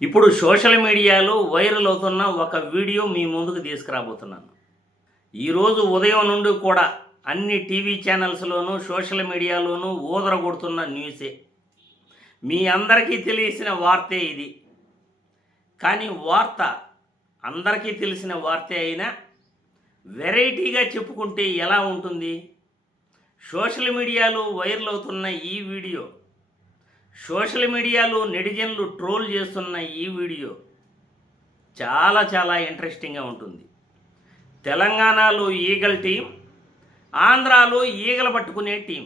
ఇప్పుడు సోషల్ మీడియాలో వైరల్ అవుతున్న ఒక వీడియో మీ ముందుకు తీసుకురాబోతున్నాను. ఈరోజు ఉదయం నుండి కూడా అన్ని టీవీ ఛానల్స్లోనూ సోషల్ మీడియాలోనూ ఊదరగొడుతున్న న్యూసే. మీ అందరికీ తెలిసిన వార్తే ఇది. కానీ వార్త అందరికీ తెలిసిన వార్తే అయినా వెరైటీగా చెప్పుకుంటే ఎలా ఉంటుంది? సోషల్ మీడియాలో వైరల్ అవుతున్న ఈ వీడియో, సోషల్ మీడియాలో నెటిజన్లు ట్రోల్ చేస్తున్న ఈ వీడియో చాలా ఇంట్రెస్టింగ్గా ఉంటుంది. తెలంగాణలో ఈగల్ టీం, ఆంధ్రాలో ఈగలు పట్టుకునే టీం.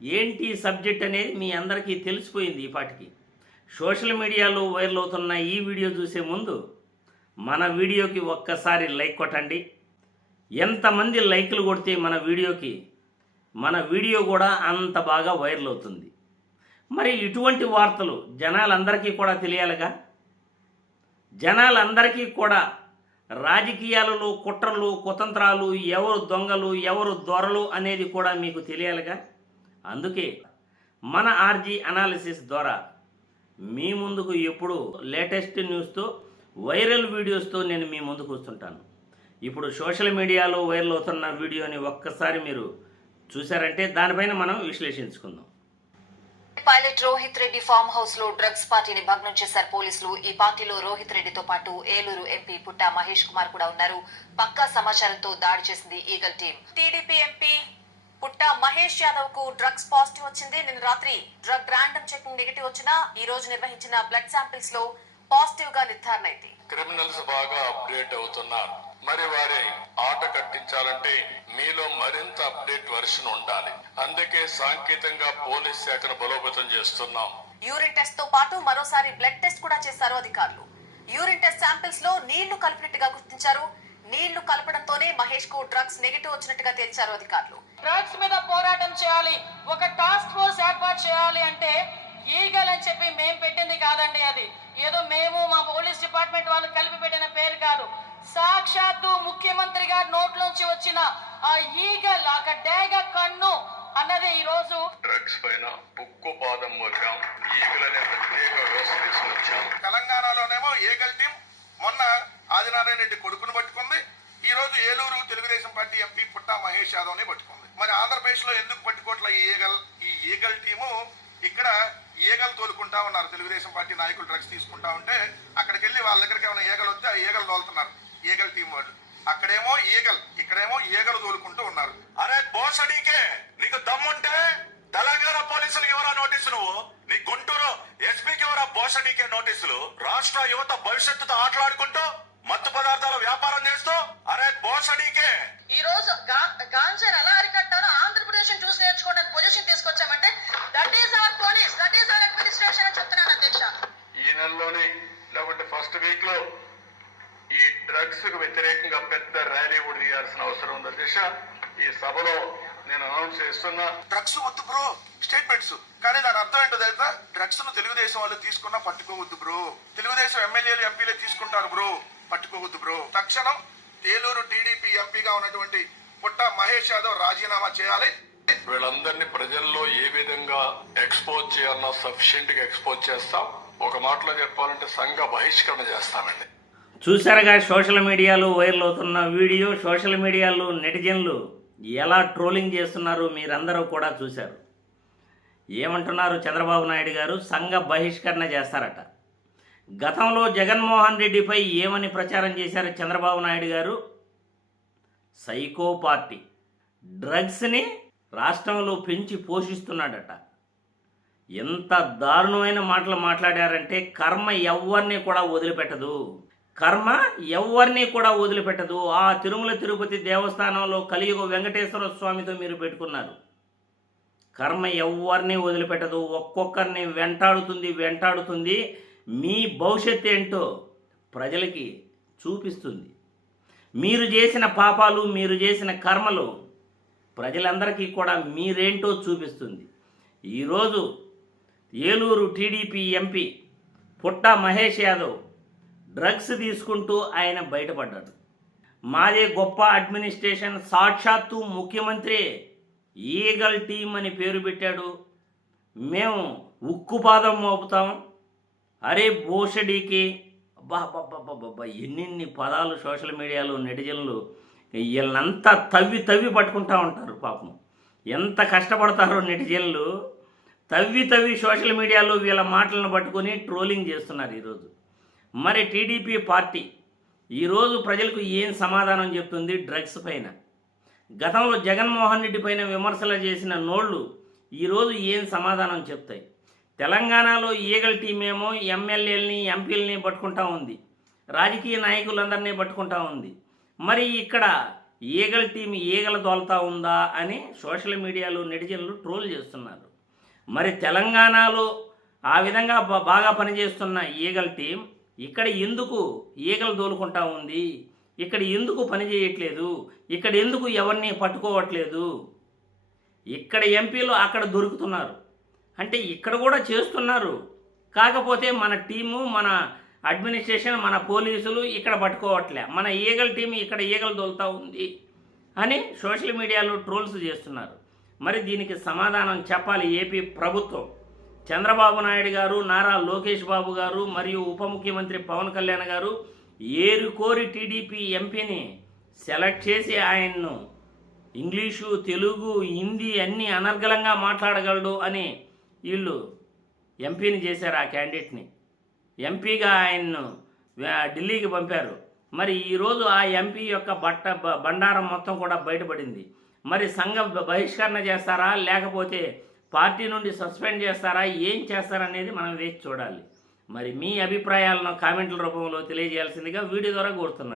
ఏంటి సబ్జెక్ట్ అనేది మీ అందరికీ తెలిసిపోయింది ఈ పాటికి. సోషల్ మీడియాలో వైరల్ అవుతున్న ఈ వీడియో చూసే ముందు మన వీడియోకి ఒక్కసారి లైక్ కొట్టండి. ఎంతమంది లైక్లు కొడితే మన వీడియో కూడా అంత బాగా వైరల్ అవుతుంది. మరి ఇటువంటి వార్తలు జనాలందరికీ కూడా తెలియాలిగా. జనాలందరికీ కూడా రాజకీయాలలో కుట్రలు, కుతంత్రాలు, ఎవరు దొంగలు, ఎవరు దొరలు అనేది కూడా మీకు తెలియాలిగా. అందుకే మన ఆర్జీ అనాలిసిస్ ద్వారా మీ ముందుకు ఎప్పుడు లేటెస్ట్ న్యూస్తో, వైరల్ వీడియోస్తో నేను మీ ముందుకు వస్తుంటాను. ఇప్పుడు సోషల్ మీడియాలో వైరల్ అవుతున్న వీడియోని ఒక్కసారి మీరు చూసారంటే దానిపైన మనం విశ్లేషించుకుందాం. Pilot Rohit Reddy farm house లో డ్రగ్స్ పార్టీని భగ్నం చేశారు పోలీసులు. ఈ పార్టీలో రోహిత్ రెడ్డితో పాటు ఏలూరు ఎంపీ పుట్టా మహేష్ కుమార్ కూడా ఉన్నారు. పక్కా సమాచారంతో దాడి చేసింది eagle team. TDP MP Putta Mahesh Yadav కు డ్రగ్స్ పాజిటివ్ వచ్చింది. నిన్న రాత్రి డ్రగ్ ర్యాండమ్ చెకింగ్ నెగటివ్ వచ్చినా ఈ రోజు నిర్వహించిన బ్లడ్ శాంపిల్స్ లో పాజిటివ్ గా నిర్ధారణ అయింది. క్రిమినల్స్ బాగా అప్డేట్ అవుతున్నారు. మరి వారి ఆట కట్టించాలంటే మీలో మరింత అప్డేట్ వర్షన్ ఉండాలి. అందుకే సాంకేతికంగా పోలీస్ శాఖను బలోపేతం చేస్తున్నాం. యూరిన్ టెస్ట్ తో పాటు మరోసారి బ్లడ్ టెస్ట్ కూడా చేశారు అధికారులు. యూరిన్ టెస్ట్ శాంపిల్స్ లో నీళ్లు కలిపినట్టుగా గుర్తించారు. నీళ్లు కలపడంతోనే మహేష్ కు డ్రగ్స్ నెగటివ్ వచ్చినట్టుగా తేల్చారు అధికారులు. డ్రగ్స్ మీద పోరాటం చేయాలి, ఒక టాస్క్ ఫోర్స్ ఏర్పాటు చేయాలి అంటే ఈగల్ అని చెప్పి మేము పెట్టింది కాదండి. అది ఏదో మేము మా పోలీస్ డిపార్ట్మెంట్ వాళ్ళు కలిపి పెట్టిన పేరు కాదు. సాక్షాత్తు ముఖ్యమంత్రి గారి నోట్లోంచి వచ్చిన ఆ ఈగల్, ఆ డేగ కన్ను అన్నది ఈ రోజు డ్రగ్స్ పైన ఉక్కు పాదం మోపాం. ఈగల్ అనే ప్రత్యేక వ్యవస్థ తీసుకొచ్చాం. తెలంగాణలోనేమో ఈగల్ టీం మొన్న ఆదినారాయణ రెడ్డి కొడుకును పట్టుకుంది. ఈ రోజు ఏలూరు తెలుగుదేశం పార్టీ ఎంపీ పుట్టా మహేష్ యాదవ్ ని పట్టుకుంది. మరి ఆంధ్రప్రదేశ్ లో ఎందుకు పట్టుకోవట్లే ఈ ఈగల్ టీము? ఇక్కడ ఈగలు తోలుకుంటా ఉన్నారు. తెలుగుదేశం పార్టీ నాయకులు డ్రగ్స్ తీసుకుంటా ఉంటే అక్కడికి వెళ్ళి వాళ్ళ దగ్గరికి ఏమైనా ఈగలు వస్తే ఆ ఈగలు తోలుతున్నారు ఈగల్ టీం వాళ్ళు. అక్కడేమో ఈగల్, ఇక్కడేమో ఈగలు తోలుకుంటూ ఉన్నారు. అరే బోసడీకే, నీకు దమ్ముంటే తెలంగాణ పోలీసులకు ఎవరా నోటీసు? నువ్వు నీ గుంటూరు ఎస్పీకి ఎవరా బోసడీకే నోటీసులు? రాష్ట్ర యువత భవిష్యత్తుతో ఆటలాడుకుంటూ మత్తు పదార్థాల వ్యాపారం చేస్తూ అరే బోసడీకే. ఈ రోజు గాంజాని ఎలా అరికట్టారో ఆంధ్రప్రదేశ్ చూసి నేర్చుకోవడానికి position తీసుకొచ్చామంటే that is our police, that is our administration అని చెప్తున్నాను అధ్యక్ష. ఈ నెలలోనే లేకుంటే ఫస్ట్ వీక్ లో ఈ డ్రగ్స్ కు వ్యతిరేకంగా పెద్ద ర్యాలీ కూడా తీయాల్సిన అవసరం ఉంది అధ్యక్ష. ఈ సభలో నేను అనౌన్స్ చేస్తున్నా, డ్రగ్స్ వద్దు బ్రో స్టేట్మెంట్స్. కానీ దాని అర్థం ఏంటో తెలుసా? డ్రగ్స్ ను తెలుగుదేశం వాళ్ళు తీసుకున్నా పట్టుకోవద్దు బ్రో. తెలుగుదేశం ఎమ్మెల్యేలు ఎంపీలే తీసుకుంటారు బ్రో, పట్టుకోవద్దు బ్రో. తక్షణం ఏలూరు టీడీపీ ఎంపీగా ఉన్నటువంటి పుట్టా మహేష్ యాదవ్ రాజీనామా చేయాలి. వీళ్ళందరినీ ప్రజల్లో ఏ విధంగా ఎక్స్పోజ్ చేయాలన్నా సఫిషియెంట్ గా ఎక్స్పోజ్ చేస్తాం. ఒక మాటలో చెప్పాలంటే సంఘ బహిష్కరణ చేస్తామండి. చూసారుగా సోషల్ మీడియాలో వైరల్ అవుతున్న వీడియో. సోషల్ మీడియాలో నెటిజన్లు ఎలా ట్రోలింగ్ చేస్తున్నారో మీరందరూ కూడా చూశారు. ఏమంటున్నారు? చంద్రబాబు నాయుడు గారు సంఘ బహిష్కరణ చేస్తారట. గతంలో జగన్మోహన్ రెడ్డిపై ఏమని ప్రచారం చేశారు చంద్రబాబు నాయుడు గారు? సైకో పార్టీ, డ్రగ్స్ని రాష్ట్రంలో పెంచి పోషిస్తున్నాడట. ఎంత దారుణమైన మాటలు మాట్లాడారంటే కర్మ ఎవరిని కూడా వదిలిపెట్టదు. ఆ తిరుమల తిరుపతి దేవస్థానంలో కలియుగ వెంకటేశ్వర స్వామితో మీరు పెట్టుకున్నారు. కర్మ ఎవరిని వదిలిపెట్టదు, ఒక్కొక్కరిని వెంటాడుతుంది. మీ భవిష్యత్తు ఏంటో ప్రజలకి చూపిస్తుంది. మీరు చేసిన పాపాలు, మీరు చేసిన కర్మలు ప్రజలందరికీ కూడా మీరేంటో చూపిస్తుంది. ఈరోజు Eluru TDP MP Putta Mahesh Yadav drugs తీసుకుంటూ ఆయన బయటపడ్డాడు. మాదే గొప్ప అడ్మినిస్ట్రేషన్, సాక్షాత్తు ముఖ్యమంత్రి ఈగల్ టీం అని పేరు పెట్టాడు. మేము ఉక్కుపాదం మోపుతాం అరే భోషడికి అబ్బా ఎన్నెన్ని పదాలు సోషల్ మీడియాలో నెటిజన్లు వీళ్ళంతా తవ్వి పట్టుకుంటా ఉంటారు. పాపం ఎంత కష్టపడతారో నెటిజన్లు తవ్వి సోషల్ మీడియాలో వీళ్ళ మాటలను పట్టుకొని ట్రోలింగ్ చేస్తున్నారు ఈరోజు. మరి టీడీపీ పార్టీ ఈరోజు ప్రజలకు ఏం సమాధానం చెప్తుంది డ్రగ్స్ పైన? గతంలో జగన్మోహన్ రెడ్డి పైన విమర్శలు చేసిన నోళ్ళు ఈరోజు ఏం సమాధానం చెప్తాయి? తెలంగాణలో ఈగల్ టీం ఏమో ఎమ్మెల్యేలని ఎంపీలని పట్టుకుంటా ఉంది, రాజకీయ నాయకులందరినీ పట్టుకుంటా ఉంది. మరి ఇక్కడ ఈగల్ టీం ఈగల దోల్తా ఉందా అని సోషల్ మీడియాలో నెటిజన్లు ట్రోల్ చేస్తున్నారు. మరి తెలంగాణలో ఆ విధంగా బాగా పనిచేస్తున్న ఈగల్ టీం ఇక్కడ ఎందుకు ఈగలు దోలుకుంటా ఉంది? ఇక్కడ ఎందుకు పని చేయట్లేదు? ఇక్కడ ఎందుకు ఎవరిని పట్టుకోవట్లేదు? ఇక్కడ ఎంపీలు అక్కడ దొరుకుతున్నారు అంటే ఇక్కడ కూడా చేస్తున్నారు. కాకపోతే మన టీము, మన అడ్మినిస్ట్రేషన్, మన పోలీసులు ఇక్కడ పట్టుకోవట్లే. మన ఈగల్ టీం ఇక్కడ ఈగలు దొలుతూ ఉంది అని సోషల్ మీడియాలో ట్రోల్స్ చేస్తున్నారు. మరి దీనికి సమాధానం చెప్పాలి ఏపీ ప్రభుత్వం. చంద్రబాబు నాయుడు గారు, నారా లోకేష్ బాబు గారు మరియు ఉప ముఖ్యమంత్రి పవన్ కళ్యాణ్ గారు ఏరుకోరి టీడీపీ ఎంపీని సెలెక్ట్ చేసి ఆయన్ను ఇంగ్లీషు, తెలుగు, హిందీ అన్నీ అనర్గళంగా మాట్లాడగలడు అని వీళ్ళు ఎంపీని చేశారు. ఆ క్యాండిడేట్ని ఎంపీగా ఆయన్ను ఢిల్లీకి పంపారు. మరి ఈరోజు ఆ ఎంపీ యొక్క బండారం మొత్తం కూడా బయటపడింది. మరి సంఘ బహిష్కరణ చేస్తారా, లేకపోతే పార్టీ నుండి సస్పెండ్ చేస్తారా, ఏం చేస్తారనేది మనం వేచి చూడాలి. మరి మీ అభిప్రాయాలను కామెంట్ల రూపంలో తెలియజేయాల్సిందిగా వీడియో ద్వారా కోరుతున్నాను.